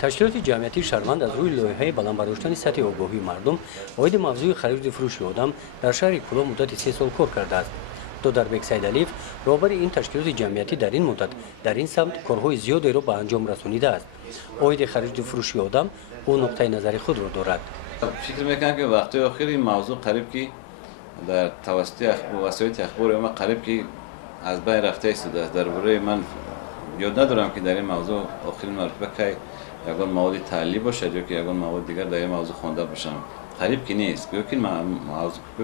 تشکیلات جمعیتی شهروند از روی لایحه بلندبرداشتن سطح آگاهی مردم اوید موضوع خرید و فروش آدم در شهر کلو مدت 3 سال کار کرده است. دودربک سیدعلیف رهبر این تشکیلات جمعیتی در این مدت در این سمت کارهای زیادی را به انجام رسانیده است. اوید خرید و فروش آدم او نقطه نظر خود را دارد. فکر میکنم که وقتی آخر این موضوع قریب که در توسط وسایل اخبار ما قریب که از بین رفته است. درباره من یاد ندارم که در این موضوع آخرین مرتبه که یگان مواد تعلیمی باشد یا که یگان مواد دیگر در این موضوع خوانده باشم. قریب که نیست.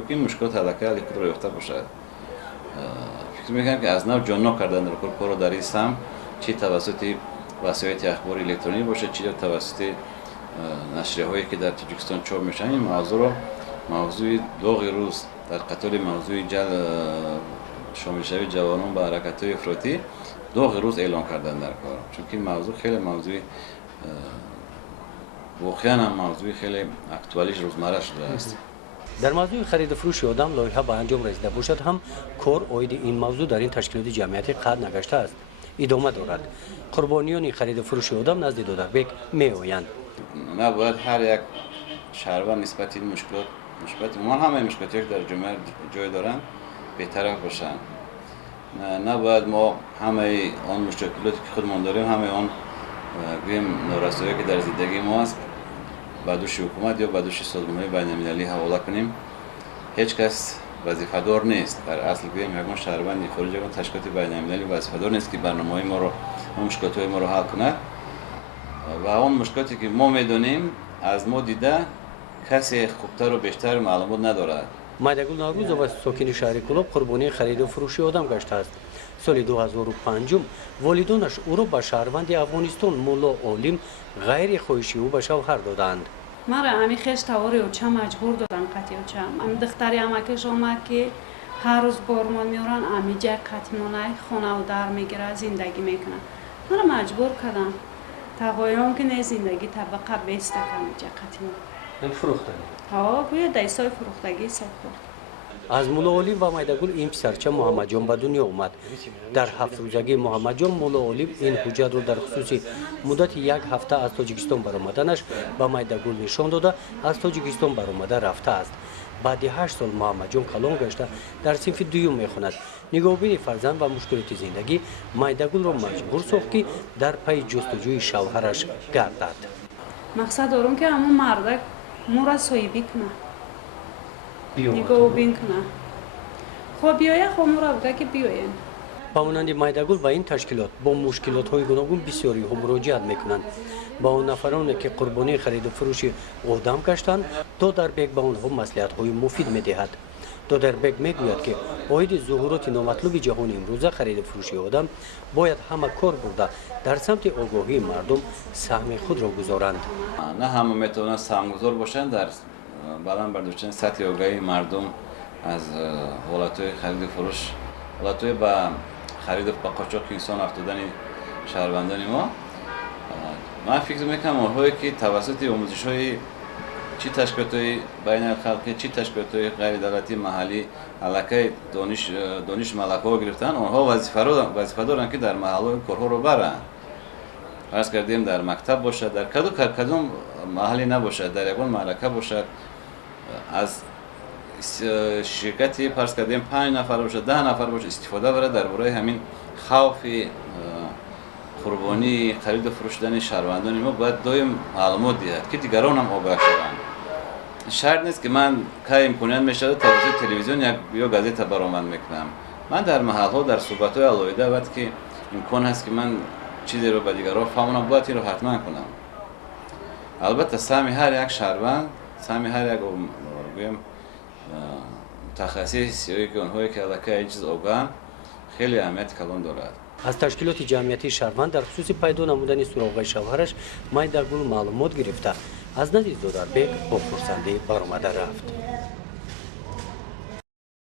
که مشکلات حداقل خود را یافته باشد. فکر میکنم که از نو جنو کردن در کار در این سمت چه توسط وسایل اخبار الکترونیکی باشد چه توسط نشریه هایی که در تاجیکستان چاپ میشن این موضوع دوغ روز در قطار موضوع شامل شوی جوانان به حرکت های افراطی دوغ روز اعلام کردن در کار چون که این موضوع خیلی موضوع واقعا هم موضوع خیلی اکتوالیش روزمره شده است. در موضوع خرید و فروش آدم لایحه به انجام رسیده باشد هم کار اوید این موضوع در این تشکیلات جمعیتی قد نگشته است. ادامه دارد. قربانیان خرید و فروش آدم نزد دودربک می آیند. نباید هر یک شهروند نسبت این مشکلات ما همه مشکلاتی که در جامعه جای دارن بهتر باشن. نباید ما همه آن مشکلاتی که خودمون داریم همه آن نارسایی که در زندگی ما است به دوش حکومت یا به دوش سازمان‌های بین‌المللی حواله کنیم. هیچ کس وظیفه دار نیست. در اصل بگیم یگان شهروند خارج یگان تشکیلات بین‌المللی وظیفه دار نیست که برنامه‌های ما رو مشکلات‌های ما رو حل کنه و اون مشکلاتی که ما میدونیم از ما دیده کسی خوبتر و بیشتر معلومات ندارد. مایدگل نوروزова ساکن شهر کلوب قربانی خرید و فروش آدم گشته است. سال 2005 والدانش او را به شهروند افغانستان مولا عالم غیر خواهشی او به شوهر دادند. مرا همین خیش تواری و چه مجبور دادن قطعی و چه همین دختری امکش آمد که هر روز بارمان میارن امیجا قطمانه خونه و در میگیره زندگی میکنه. مرا مجبور کردن تقایم که نه زندگی طبقه بیسته کنیجا قطمانه. این فروختن. ها باید دیسای فروختگی ساخت. از مولا عالم و مایدگل این پسرچه محمد جان به دنیا آمد. در 7 روزگی محمد جان مولا عالم این حجت را در خصوص مدت 1 هفته از تاجیکستان برآمدنش به مایدگل نشان داده از تاجیکستان برآمده رفته است. بعد 8 سال محمد جان کلان گشته در صنف دوم میخواند. نگاهبین فرزند و مشکلات زندگی مایدگل را مجبور ساخت که در پی جستجوی شوهرش گردد. مقصد دارم که همون مردک مورا صاحبی کنه. نگاه بین کنه. خب بیایه خب مورا بگه که بیاین. همانند مایدگل و این تشکیلات با مشکلات های گوناگون بسیاری ها مراجعت میکنند. با اون نفرانی که قربانی خرید و فروش آدم گشتند دودربک به آنها مصلحت های مفید میدهد. دودربک میگوید که باید ظهورات نامطلوب جهان امروزه خرید و فروش آدم باید همه کار برده در سمت آگاهی مردم سهم خود را گذارند. نه همه میتونن سهمگذار باشند در بلند برداشتن سطح آگاهی مردم از حالتهای خرید و فروش حالتهای به خرید و قاچاق انسان افتادن شهروندان ما. من فکر میکنم آنهایی که توسط آموزش‌های چی تشکیلات‌های بین الخلقی چی تشکیلات‌های غیر دولتی محلی علاقه دانش ملک‌ها گرفتن آنها وظیفه دارن که در محل‌های کارها رو برن. فرض کردیم در مکتب باشد در کدوم محلی نباشد در یگان معرکه باشد از شرکتی فرض کردیم 5 نفر باشد 10 نفر باشد استفاده بره درباره همین خوف قربانی خرید و فروشدن شهروندان ما باید دایم معلومات دهد که دیگران هم آگاه شوند. شرط نیست که من که امکانیت میشد توسط تلویزیون یا گازیتا برآمد میکنم. من در محل‌ها در صحبت‌های علایده وقتی که امکان هست که من چیزی رو به دیگران فهمونم باید این رو حتما کنم. البته سهم هر یک شهروند سهم هر یک متخصص یا که اونهایی که علاقه این چیز آگاه خیلی اهمیت کلان دارد. از تشکیلات جمعیتی شهروند در خصوص پیدا نمودن سراغ شوهرش مایدگل معلومات گرفته از نزد دودربک با پرسنده برآمده رفت.